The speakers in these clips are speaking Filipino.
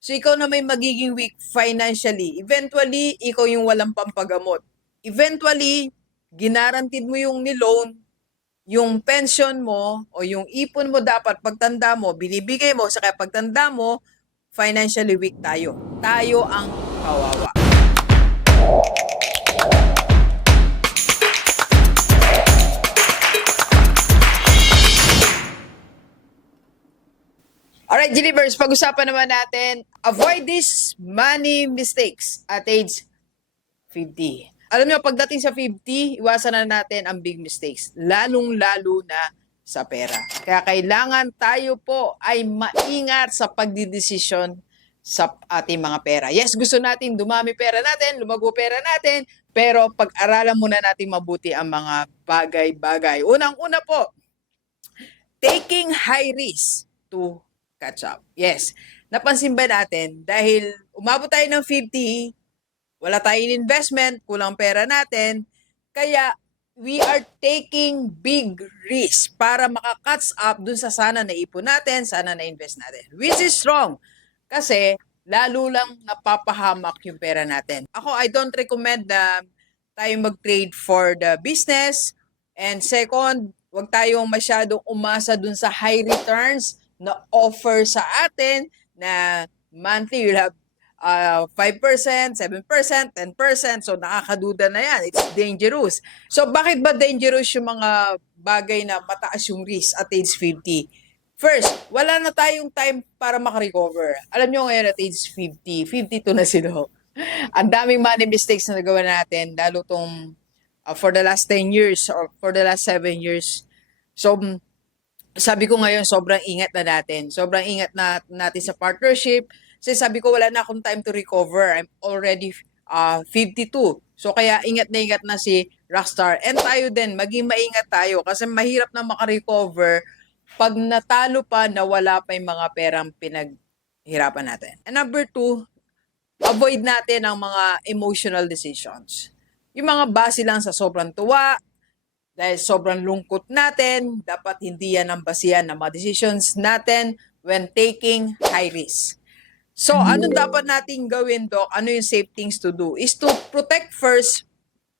So ikaw na may magiging weak financially. Eventually, ikaw yung walang pampagamot. Eventually, ginarantid mo yung niloan, yung pension mo o yung ipon mo dapat pagtanda mo, binibigay mo sa kaya pagtanda mo, financially weak tayo. Tayo ang kawawa. Alright, Gilivers, pag-usapan naman natin, avoid these money mistakes at age 50. Alam nyo, pagdating sa 50, iwasan na natin ang big mistakes, lalong-lalo na sa pera. Kaya kailangan tayo po ay maingat sa pagdidesisyon sa ating mga pera. Yes, gusto natin dumami pera natin, lumago pera natin, pero pag-aralan muna natin mabuti ang mga bagay-bagay. Unang-una po, taking high risk to catch up. Yes, napansin ba natin, dahil umabot tayo ng 50, wala tayong investment, kulang pera natin, kaya we are taking big risk para maka-catch up dun sa sana na ipon natin, sana na invest natin. Which is wrong. Kasi lalo lang napapahamak yung pera natin. Ako, I don't recommend na tayo mag-trade for the business. And second, wag tayong masyadong umasa dun sa high returns na offer sa atin na monthly you'll have 5%, 7%, 10%. So nakakaduda na yan. It's dangerous. So bakit ba dangerous yung mga bagay na mataas yung risk at age 50? First, wala na tayong time para makarecover. Alam nyo ngayon at age 50, 52 na sila. Ang daming money mistakes na nagawa natin, lalo tong for the last 10 years or for the last 7 years. So, sabi ko ngayon, sobrang ingat na natin. Sobrang ingat na natin sa partnership. Kasi sabi ko, wala na akong time to recover. I'm already 52. So, kaya ingat na si Rockstar. And tayo din, maging maingat tayo. Kasi mahirap na makarecover pag natalo pa na wala pa yung mga perang pinaghirapan natin. And number 2, avoid natin ang mga emotional decisions. Yung mga base lang sa sobrang tuwa, dahil sobrang lungkot natin, dapat hindi yan ang basihan ng mga decisions natin when taking high risk. So, anong dapat natin gawin, Doc? Ano yung safe things to do? Is to protect first,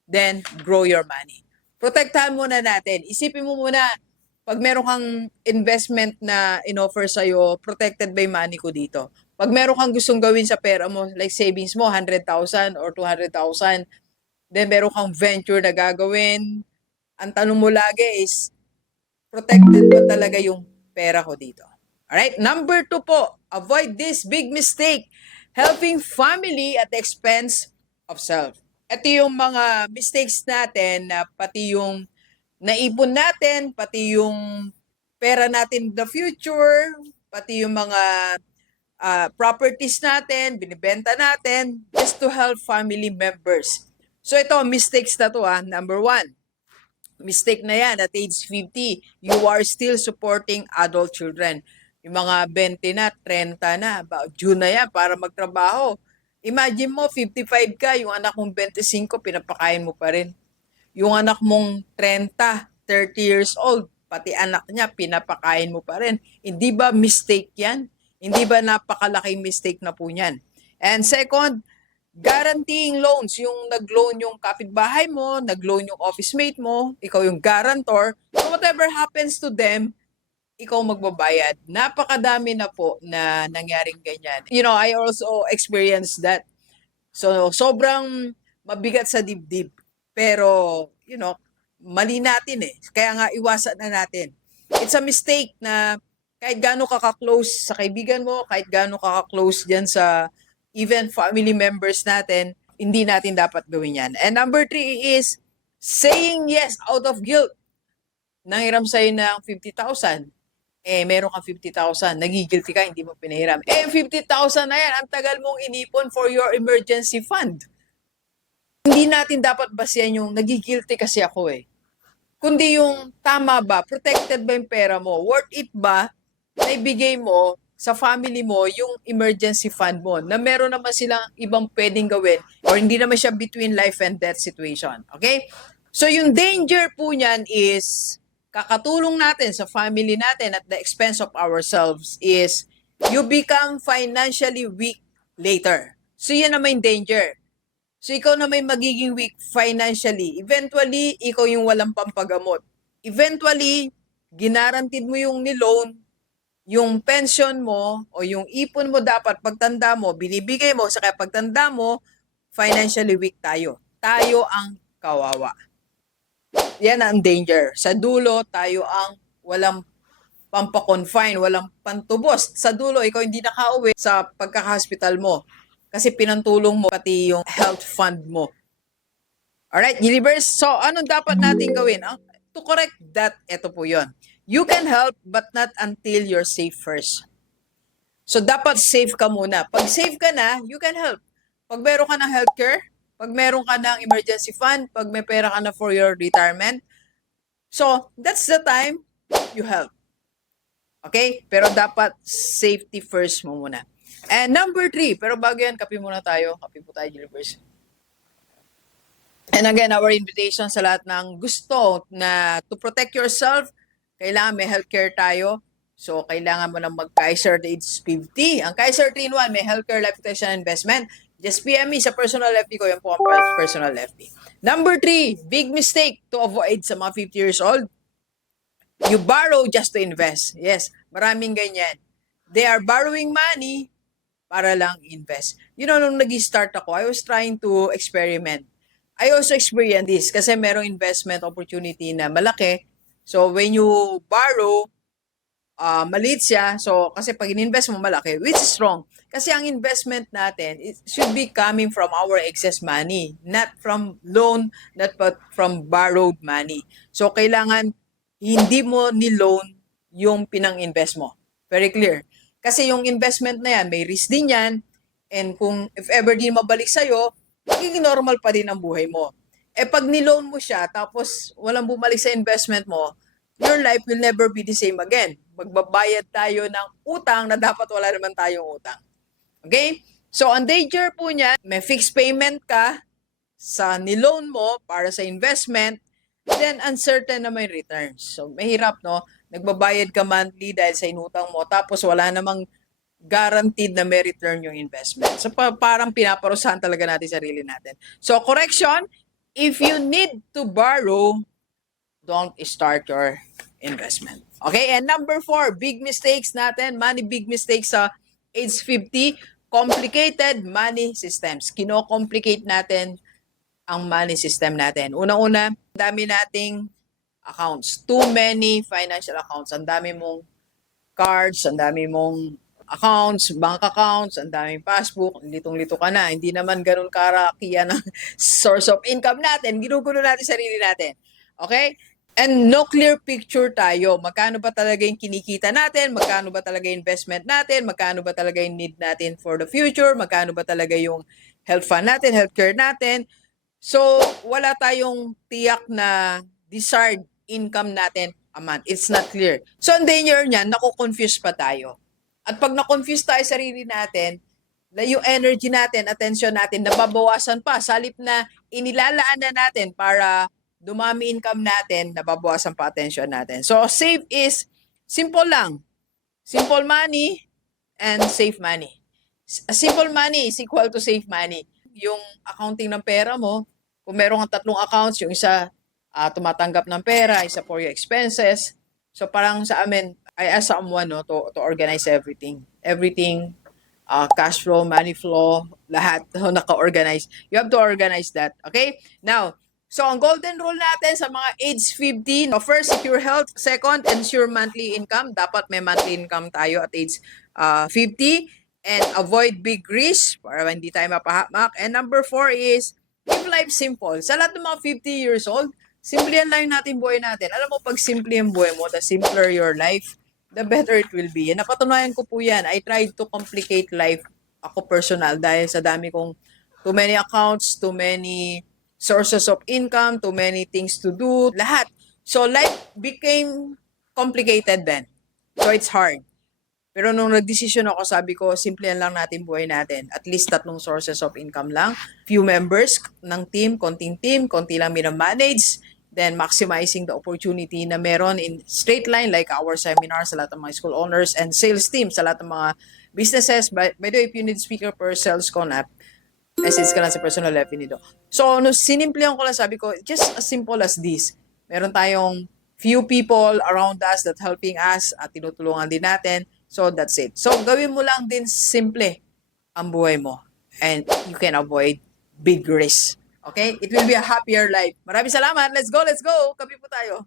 then grow your money. Protektahan muna natin. Isipin mo muna, pag meron kang investment na in-offer sa'yo, protected by money ko dito. Pag meron kang gustong gawin sa pera mo, like savings mo, 100,000 or 200,000, then meron kang venture na gagawin, ang tanong mo lagi is, protected ba talaga yung pera ko dito? Alright? Number 2 po, avoid this big mistake, helping family at the expense of self. Ito yung mga mistakes natin na pati yung naipon natin, pati yung pera natin in the future, pati yung mga properties natin, binibenta natin, just to help family members. So ito, mistakes na to Number 1, mistake na yan at age 50, you are still supporting adult children. Yung mga 20 na, 30 na, June na yan para magtrabaho. Imagine mo, 55 ka, yung anak mong 25, pinapakain mo pa rin. Yung anak mong 30, 30 years old, pati anak niya, pinapakain mo pa rin. Hindi ba mistake yan? Hindi ba napakalaking mistake na po yan? And second, guaranteeing loans, yung nag-loan yung kapitbahay mo, nag-loan yung office mate mo, ikaw yung guarantor, so whatever happens to them, ikaw magbabayad. Napakadami na po na nangyaring ganyan. You know, I also experienced that. So, sobrang mabigat sa dibdib. Pero, you know, mali natin Kaya nga, iwasan na natin. It's a mistake na kahit gaano ka-close sa kaibigan mo, kahit gaano ka-close dyan sa even family members natin, hindi natin dapat gawin yan. And number 3 is saying yes out of guilt. Nanghiram sa'yo ng 50,000. Meron kang 50,000. Nagigilty ka, hindi mo pinahiram. 50,000 na yan. Ang tagal mong inipon for your emergency fund. Hindi natin dapat basihan yung nagigilty kasi ako Kundi yung tama ba, protected ba yung pera mo? Worth it ba na ibigay mo sa family mo yung emergency fund mo na meron naman silang ibang pwedeng gawin or hindi naman siya between life and death situation. Okay? So yung danger po niyan is kakatulong natin sa family natin at the expense of ourselves is you become financially weak later. So yan na may danger. So ikaw na may magiging weak financially. Eventually, ikaw yung walang pampagamot. Eventually, ginarantid mo yung niloan, yung pension mo o yung ipon mo dapat pagtanda mo, binibigay mo, sa kaya pagtanda mo, financially weak tayo. Tayo ang kawawa. Yan ang danger. Sa dulo, tayo ang walang pampakonfine, walang pantubos. Sa dulo, ikaw hindi nakauwi sa pagkaka-hospital mo kasi pinantulong mo pati yung health fund mo. Alright, Universe. So, anong dapat natin gawin? To correct that, ito po yon. You can help but not until you're safe first. So, dapat safe ka muna. Pag safe ka na, you can help. Pag meron ka ng healthcare, pag meron ka ng emergency fund, pag may pera ka na for your retirement, so, that's the time you help. Okay? Pero dapat safety first mo muna. And number 3, pero bago yan, kape muna tayo. Kape po tayo, Universe. And again, our invitation sa lahat ng gusto na to protect yourself, kailangan may healthcare tayo. So, kailangan mo na mag-Kaiser age 50. Ang Kaiser 3-in-1, may healthcare, life protection, investment. Just PM me sa personal FB ko. Yan po ang personal FB. Number 3, big mistake to avoid sa mga 50 years old. You borrow just to invest. Yes, maraming ganyan. They are borrowing money para lang invest. You know, nung nag-start ako, I was trying to experiment. I also experienced this kasi merong investment opportunity na malaki. So, when you borrow, maliit siya. So, kasi pag in-invest mo malaki, which is wrong. Kasi ang investment natin, it should be coming from our excess money. Not from loan, not but from borrowed money. So, kailangan hindi mo ni-loan yung pinang-invest mo. Very clear. Kasi yung investment na yan, may risk din yan. And kung if ever di mabalik sa'yo, magiging normal pa din ang buhay mo. Eh pag ni-loan mo siya, tapos walang bumalik sa investment mo, your life will never be the same again. Magbabayad tayo ng utang na dapat wala naman tayong utang. Okay? So, ang danger po niya, may fixed payment ka sa ni-loan mo para sa investment, then uncertain na may returns. So, mahirap, no? Nagbabayad ka monthly dahil sa inutang mo, tapos wala namang guaranteed na may return yung investment. So, parang pinaparusahan talaga natin sarili natin. So, correction, if you need to borrow, don't start your investment. Okay, and number 4, big mistakes natin, money big mistakes sa age 50, complicated money systems. Kino-complicate natin ang money system natin. Una-una, dami nating accounts. Too many financial accounts. Ang dami mong cards, ang dami mong accounts, bank accounts, ang daming passbook, litong-lito ka na. Hindi naman ganun karakiya ng source of income natin. Ginugulo natin sarili natin. Okay? And no clear picture tayo. Magkano ba talaga yung kinikita natin? Magkano ba talaga yung investment natin? Magkano ba talaga yung need natin for the future? Magkano ba talaga yung health fund natin, healthcare natin? So, wala tayong tiyak na desired income natin a month. It's not clear. So, ang danger niyan, nakukonfuse pa tayo. At pag na-confuse tayo sa sarili natin, yung energy natin, attention natin, nababawasan pa. Sa halip na inilalaan na natin para dumami income natin, nababawasan pa attention natin. So, save is simple lang. Simple money and safe money. Simple money is equal to safe money. Yung accounting ng pera mo, kung meron kang 3 accounts, yung isa tumatanggap ng pera, isa for your expenses. So, parang sa amin, I ask someone to organize everything. Everything, cash flow, money flow, lahat naka-organize. You have to organize that. Okay? Now, so ang golden rule natin sa mga age 50, first, secure health. Second, ensure monthly income. Dapat may monthly income tayo at age 50. And avoid big risk para hindi tayo mapahamak. And number 4 is, live life simple. Sa lahat ng mga 50 years old, simplihan lang natin buhay natin. Alam mo, pag simple yung buhay mo, the simpler your life, the better it will be. And napatunayan ko po yan. I tried to complicate life ako personal dahil sa dami kong too many accounts, too many sources of income, too many things to do, lahat. So life became complicated then. So it's hard. Pero nung nag-decision ako, sabi ko, simplihan lang natin buhay natin. At least 3 sources of income lang. Few members ng team, konti lang minamanage. then maximizing the opportunity na meron in straight line like our seminar sa lahat ng mga school owners and sales team sa lahat ng mga businesses. By the way, if you need speaker per sales conap, message ka lang sa personal life nido. So, sinimplihan ko lang, sabi ko, just as simple as this. Meron tayong few people around us that helping us at tinutulungan din natin. So, that's it. So, gawin mo lang din simple ang buhay mo. And you can avoid big risks. Okay? It will be a happier life. Maraming salamat. Let's go, let's go. Kape po tayo.